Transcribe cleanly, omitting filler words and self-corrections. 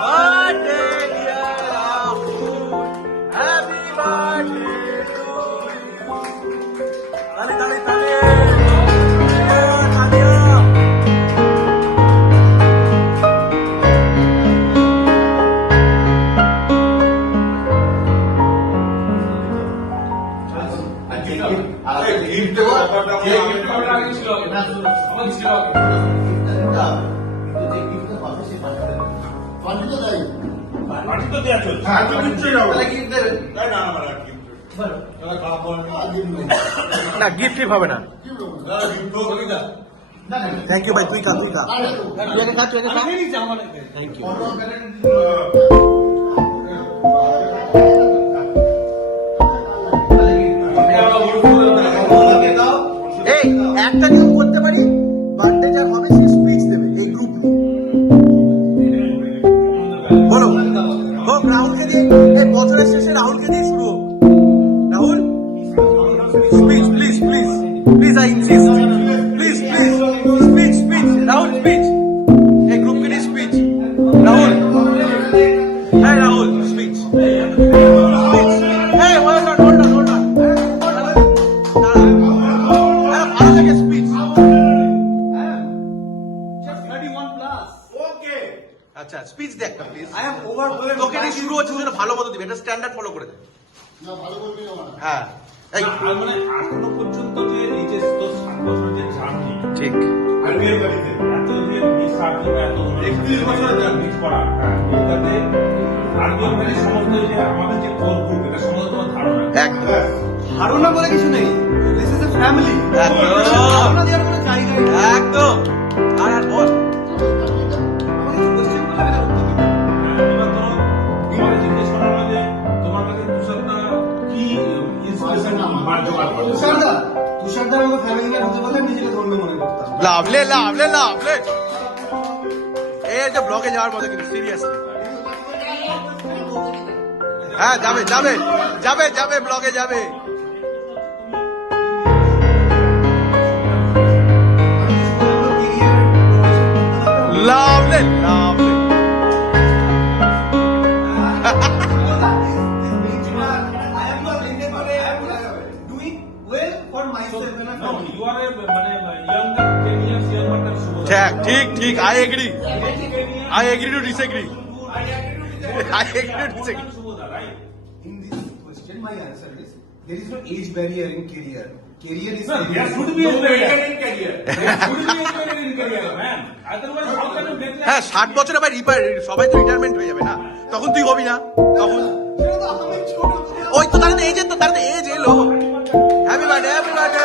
birthday, dear Rahul. Happy birthday to you. Tali, tali, tali. না gift হবে না। Thank you ভাই, তুই খা তুই খা। Thank you. এই একটা নিয়ম করতে পারি, বার্থডে যার হবে সে স্পিচ দেবে এই গ্রুপ বলো হোক। রাহুলকে দিয়ে এই বছরের শেষে রাহুলকে দিয়ে শুরু হোক। Rahul speech please please please, I insist, please please speech speech, Rahul speech, এই গ্রুপকে নিয়ে স্পিচ। রাহুল, হ্যাঁ রাহুল স্পিচ। হ্যাঁ hold on hold on hold on, ভালো লাগে স্পিচ। আচ্ছা স্পিচ দে একটা প্লিজ। I am overwhelmed. তোকে নিয়ে শুরু হচ্ছে যেন ভালো মতো দিবে, এটা স্ট্যান্ডার্ড ফলো করে দে। না ভালো বলবি না। হ্যাঁ এই মানে এখনো পর্যন্ত যে এই যে 7 বছর যে জার্নি, ঠিক আর্মির বাড়িতে এত যে মিশার জন্য এত 31 বছর জার্নি করা, এটাতে আর্মির বাড়ি সমস্ত যে আমাদের যে কোর গ্রুপ, এটা সমস্ত ধারণা একদম ধারণা বলে কিছু নেই। This is a family. একদম ধারণা দেওয়ার কোনো জায়গা নেই। একদম। আর আর বল আমাকে কিছু কোশ্চেন করলে আমি তার উত্তর দেবো। এবার ধরো তোমাকে জিজ্ঞেস করা হলো যে তোমার কাছে তুষারদা কি ইন্সপিরেশন বার জোগাড় করে? তুষারদা আমাকে ফ্যামিলি ম্যান হতে বলে নিজেকে ধন্য মনে করতাম। লাভলে লাভলে লাভলে। এই যে ব্লগে যাওয়ার মতো কিন্তু সিরিয়াসলি। হ্যাঁ যাবে যাবে যাবে যাবে ব্লগে যাবে। লাভলে লাভলে। ঠিক ঠিক, I agree, I agree to disagree, I agree to disagree. In this question, my answer is there is no age barrier in career. Career is There should be a barrier in career. There should be a barrier in career, man. Otherwise, how can you get that? হ্যাঁ 60 বছর আবার সবাই তো retirement হয়ে যাবে না, তখন তুই হবি না তখন। ওই তো তাহলে এজ, তো তাহলে এজ এলো। Happy birthday happy birthday.